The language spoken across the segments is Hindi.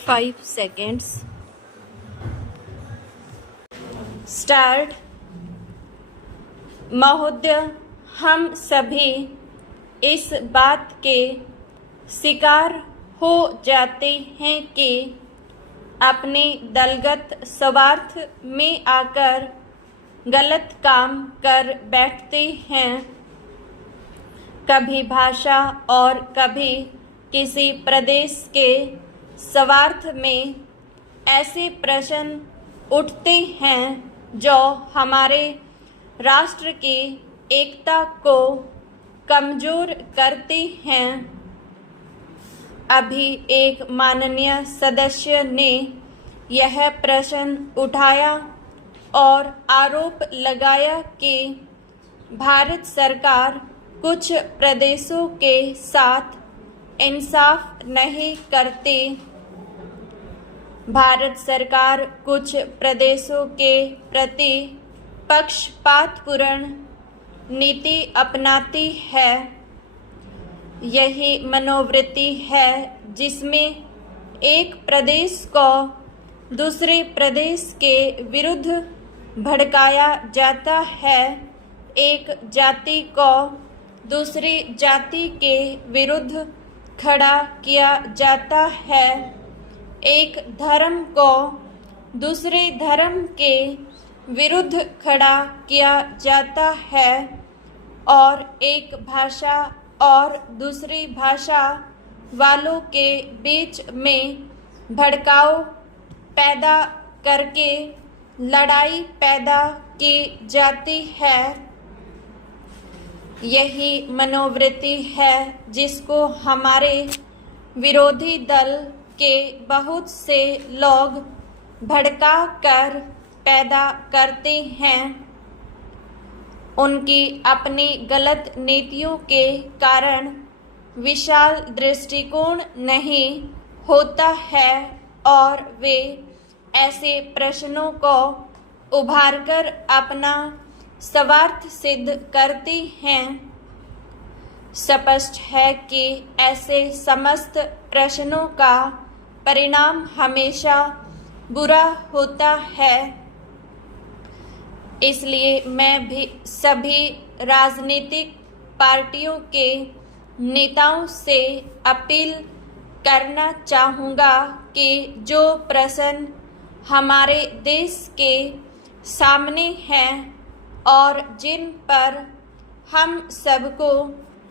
5 seconds. Start. महोदय, हम सभी इस बात के शिकार हो जाते हैं कि अपने दलगत स्वार्थ में आकर गलत काम कर बैठते हैं। कभी भाषा और कभी किसी प्रदेश के स्वार्थ में ऐसे प्रश्न उठते हैं जो हमारे राष्ट्र की एकता को कमजोर करते हैं। अभी एक माननीय सदस्य ने यह प्रश्न उठाया और आरोप लगाया कि भारत सरकार कुछ प्रदेशों के साथ इंसाफ नहीं करती। भारत सरकार कुछ प्रदेशों के प्रति पक्षपातपूर्ण नीति अपनाती है। यही मनोवृत्ति है जिसमें एक प्रदेश को दूसरे प्रदेश के विरुद्ध भड़काया जाता है, एक जाति को दूसरी जाति के विरुद्ध खड़ा किया जाता है, एक धर्म को दूसरे धर्म के विरुद्ध खड़ा किया जाता है और एक भाषा और दूसरी भाषा वालों के बीच में भड़काव पैदा करके लड़ाई पैदा की जाती है। यही मनोवृत्ति है जिसको हमारे विरोधी दल के बहुत से लोग भड़का कर पैदा करते हैं। उनकी अपनी गलत नीतियों के कारण विशाल दृष्टिकोण नहीं होता है और वे ऐसे प्रश्नों को उभारकर अपना स्वार्थ सिद्ध करती हैं। स्पष्ट है कि ऐसे समस्त प्रश्नों का परिणाम हमेशा बुरा होता है। इसलिए मैं भी सभी राजनीतिक पार्टियों के नेताओं से अपील करना चाहूँगा कि जो प्रश्न हमारे देश के सामने हैं और जिन पर हम सबको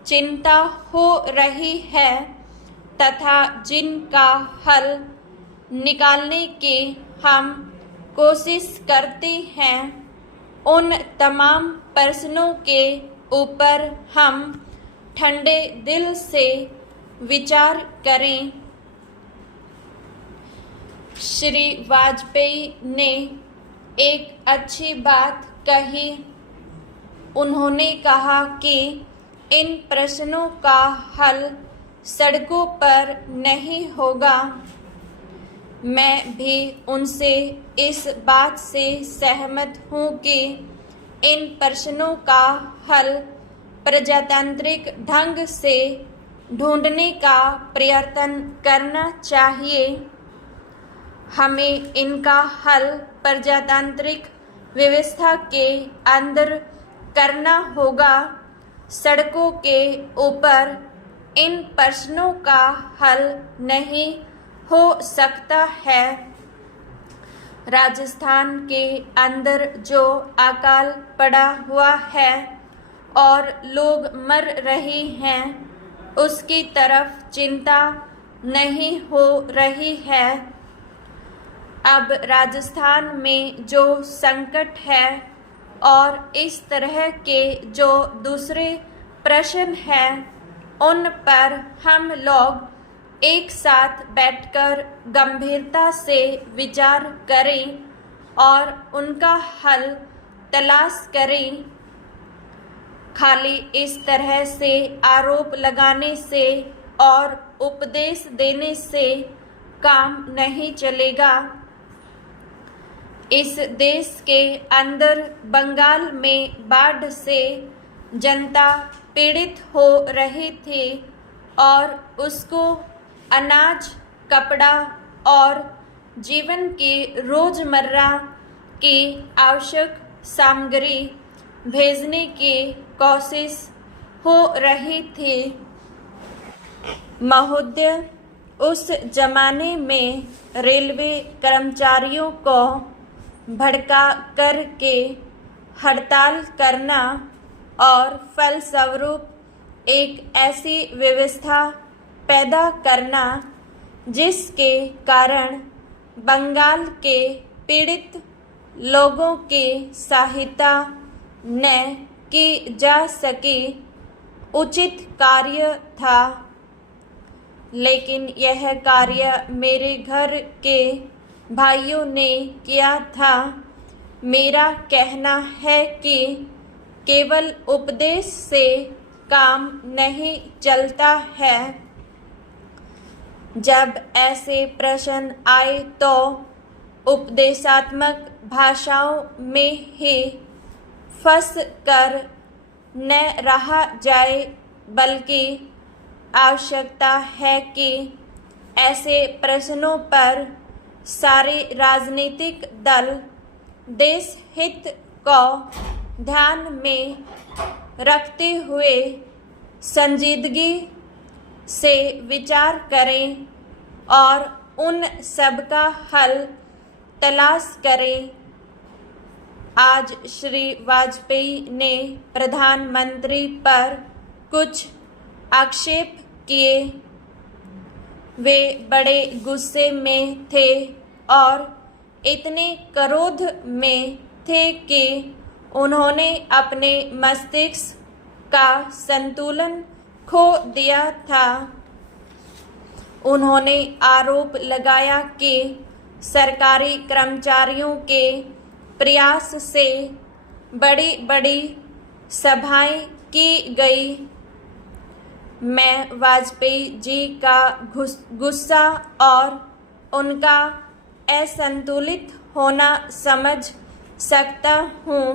चिंता हो रही है तथा जिनका हल निकालने की हम कोशिश करते हैं, उन तमाम प्रश्नों के ऊपर हम ठंडे दिल से विचार करें। श्री वाजपेयी ने एक अच्छी बात कही। उन्होंने कहा कि इन प्रश्नों का हल सड़कों पर नहीं होगा। मैं भी उनसे इस बात से सहमत हूँ कि इन प्रश्नों का हल प्रजातांत्रिक ढंग से ढूंढने का प्रयत्न करना चाहिए। हमें इनका हल प्रजातांत्रिक व्यवस्था के अंदर करना होगा। सड़कों के ऊपर इन प्रश्नों का हल नहीं हो सकता है। राजस्थान के अंदर जो अकाल पड़ा हुआ है और लोग मर रहे हैं, उसकी तरफ चिंता नहीं हो रही है। अब राजस्थान में जो संकट है और इस तरह के जो दूसरे प्रश्न हैं, उन पर हम लोग एक साथ बैठकर गंभीरता से विचार करें और उनका हल तलाश करें। खाली इस तरह से आरोप लगाने से और उपदेश देने से काम नहीं चलेगा। इस देश के अंदर बंगाल में बाढ़ से जनता पीड़ित हो रही थी और उसको अनाज, कपड़ा और जीवन की रोजमर्रा की आवश्यक सामग्री भेजने की कोशिश हो रही थी। महोदय, उस जमाने में रेलवे कर्मचारियों को भड़का करके हड़ताल करना और फलस्वरूप एक ऐसी व्यवस्था पैदा करना जिसके कारण बंगाल के पीड़ित लोगों की सहायता न की जा सकी, उचित कार्य था। लेकिन यह कार्य मेरे घर के भाइयों ने किया था। मेरा कहना है कि केवल उपदेश से काम नहीं चलता है। जब ऐसे प्रश्न आए तो उपदेशात्मक भाषाओं में ही फंस कर न रहा जाए, बल्कि आवश्यकता है कि ऐसे प्रश्नों पर सारे राजनीतिक दल देश हित को ध्यान में रखते हुए संजीदगी से विचार करें और उन सब का हल तलाश करें। आज श्री वाजपेयी ने प्रधानमंत्री पर कुछ आक्षेप किए। वे बड़े गुस्से में थे और इतने क्रोध में थे कि उन्होंने अपने मस्तिष्क का संतुलन खो दिया था। उन्होंने आरोप लगाया कि सरकारी कर्मचारियों के प्रयास से बड़ी बड़ी सभाएं की गई। मैं वाजपेयी जी का गुस्सा और उनका असंतुलित होना समझ सकता हूँ।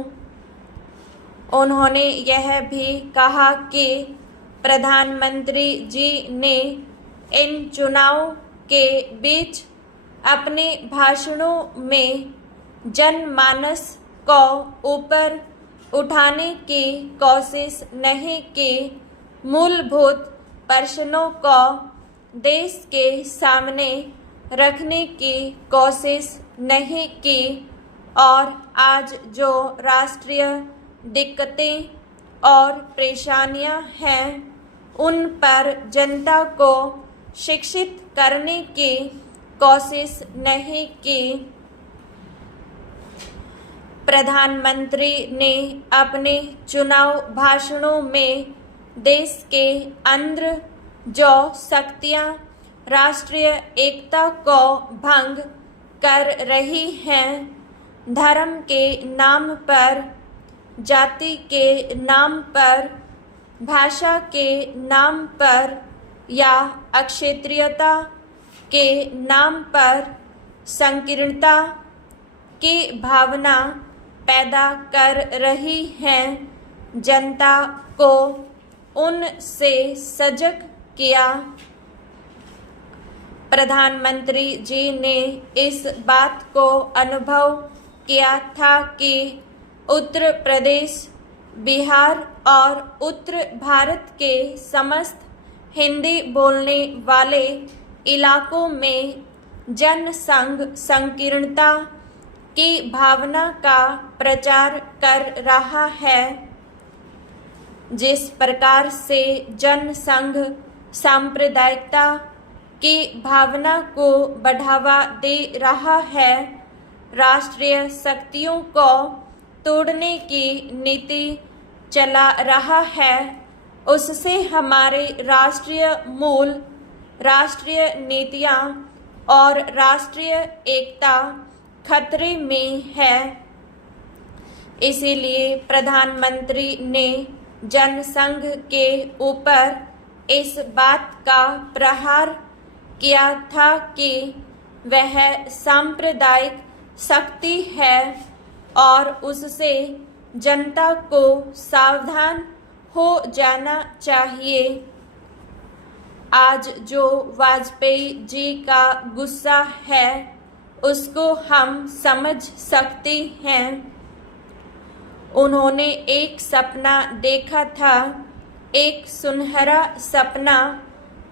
उन्होंने यह भी कहा कि प्रधानमंत्री जी ने इन चुनावों के बीच अपने भाषणों में जनमानस को ऊपर उठाने की कोशिश नहीं की, मूलभूत प्रश्नों को देश के सामने रखने की कोशिश नहीं की और आज जो राष्ट्रीय दिक्कतें और परेशानियां हैं उन पर जनता को शिक्षित करने की कोशिश नहीं की। प्रधानमंत्री ने अपने चुनाव भाषणों में देश के अंदर जो शक्तियां राष्ट्रीय एकता को भंग कर रही हैं, धर्म के नाम पर, जाति के नाम पर, भाषा के नाम पर या अक्षेत्रीयता के नाम पर संकीर्णता की भावना पैदा कर रही हैं, जनता को उनसे सजग किया। प्रधानमंत्री जी ने इस बात को अनुभव किया था कि उत्तर प्रदेश, बिहार और उत्तर भारत के समस्त हिंदी बोलने वाले इलाकों में जनसंघ संकीर्णता की भावना का प्रचार कर रहा है। जिस प्रकार से जनसंघ सांप्रदायिकता की भावना को बढ़ावा दे रहा है, राष्ट्रीय शक्तियों को तोड़ने की नीति चला रहा है, उससे हमारे राष्ट्रीय मूल, राष्ट्रीय नीतियां और राष्ट्रीय एकता खतरे में है। इसीलिए प्रधानमंत्री ने जनसंघ के ऊपर इस बात का प्रहार किया था कि वह सांप्रदायिक शक्ति है और उससे जनता को सावधान हो जाना चाहिए। आज जो वाजपेयी जी का गुस्सा है उसको हम समझ सकते हैं। उन्होंने एक सपना देखा था, एक सुनहरा सपना,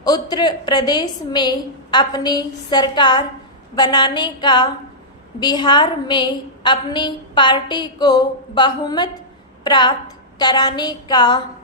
उत्तर प्रदेश में अपनी सरकार बनाने का, बिहार में अपनी पार्टी को बहुमत प्राप्त कराने का।